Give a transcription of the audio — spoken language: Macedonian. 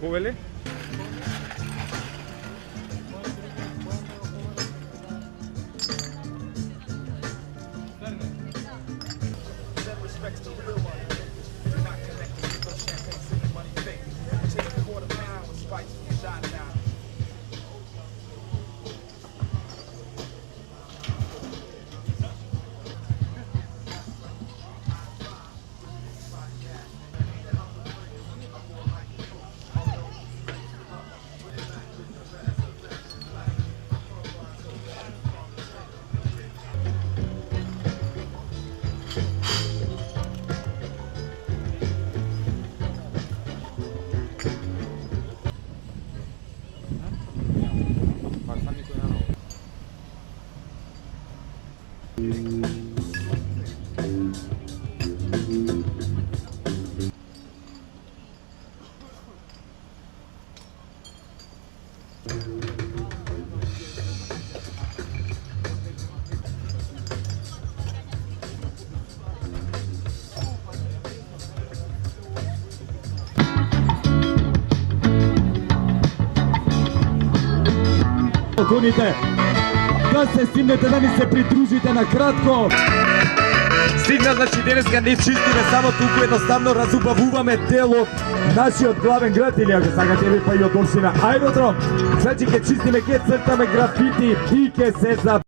Повеле? Коните, да се стимнете да ни се придружите на кратко. Стигна, значи денеска не чистиме само туку, едноставно разубавуваме дел од нашиот главен град, или ако сакате ви па и од општина Аеродром. Значи ке чистиме, ке цртаме графити и ке се за...